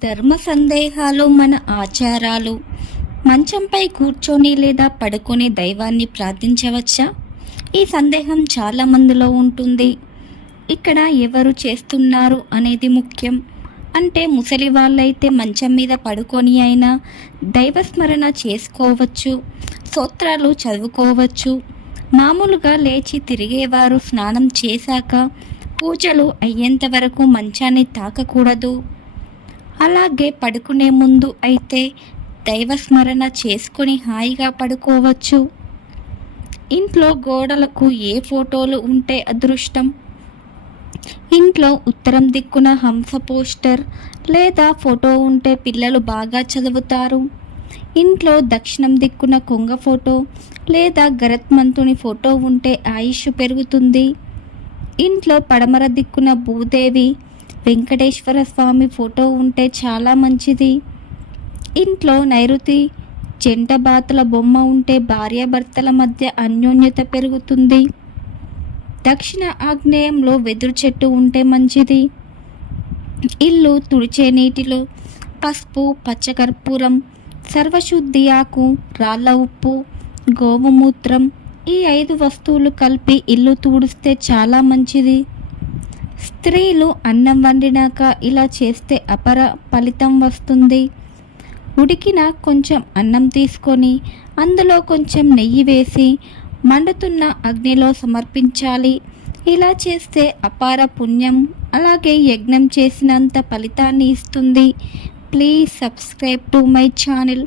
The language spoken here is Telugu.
ధర్మ సందేహాలు మన ఆచారాలు. మంచంపై కూర్చొని లేదా పడుకొని దైవాన్ని ప్రార్థించవచ్చా? ఈ సందేహం చాలా మందిలో ఉంటుంది. ఇక్కడ ఎవరు చేస్తున్నారు అనేది ముఖ్యం. అంటే ముసలి వాళ్ళైతే మంచం మీద పడుకొని అయినా దైవస్మరణ చేసుకోవచ్చు, స్తోత్రాలు చదువుకోవచ్చు. మామూలుగా లేచి తిరిగేవారు స్నానం చేశాక పూజలు అయ్యేంత వరకు మంచాన్ని తాకకూడదు. అలాగే పడుకునే ముందు అయితే దైవస్మరణ చేసుకొని హాయిగా పడుకోవచ్చు. ఇంట్లో గోడలకు ఏ ఫోటోలు ఉంటే అదృష్టం? ఇంట్లో ఉత్తరం దిక్కున హంస పోస్టర్ లేదా ఫోటో ఉంటే పిల్లలు బాగా చదువుతారు. ఇంట్లో దక్షిణం దిక్కున కొంగ ఫోటో లేదా గరత్మంతుని ఫోటో ఉంటే ఆయుష్ పెరుగుతుంది. ఇంట్లో పడమర దిక్కున భూదేవి, వెంకటేశ్వర స్వామి ఫోటో ఉంటే చాలా మంచిది. ఇంట్లో నైరుతి జంట బాతుల బొమ్మ ఉంటే భార్యాభర్తల మధ్య అన్యోన్యత పెరుగుతుంది. దక్షిణ ఆగ్నేయంలో వెదురు చెట్టు ఉంటే మంచిది. ఇల్లు తుడిచే నీటిలో పసుపు, పచ్చకర్పూరం, సర్వశుద్ధి ఆకు, రాళ్ళ ఉప్పు, గోమూత్రం ఈ 5 వస్తువులు కలిపి ఇల్లు తుడిస్తే చాలా మంచిది. స్త్రీలు అన్నం వండినాక ఇలా చేస్తే అపర ఫలితం వస్తుంది. ఉడికిన కొంచెం అన్నం తీసుకొని అందులో కొంచెం నెయ్యి వేసి మండుతున్న అగ్నిలో సమర్పించాలి. ఇలా చేస్తే అపార పుణ్యం, అలాగే యజ్ఞం చేసినంత ఫలితాన్ని ఇస్తుంది. Please subscribe to my channel.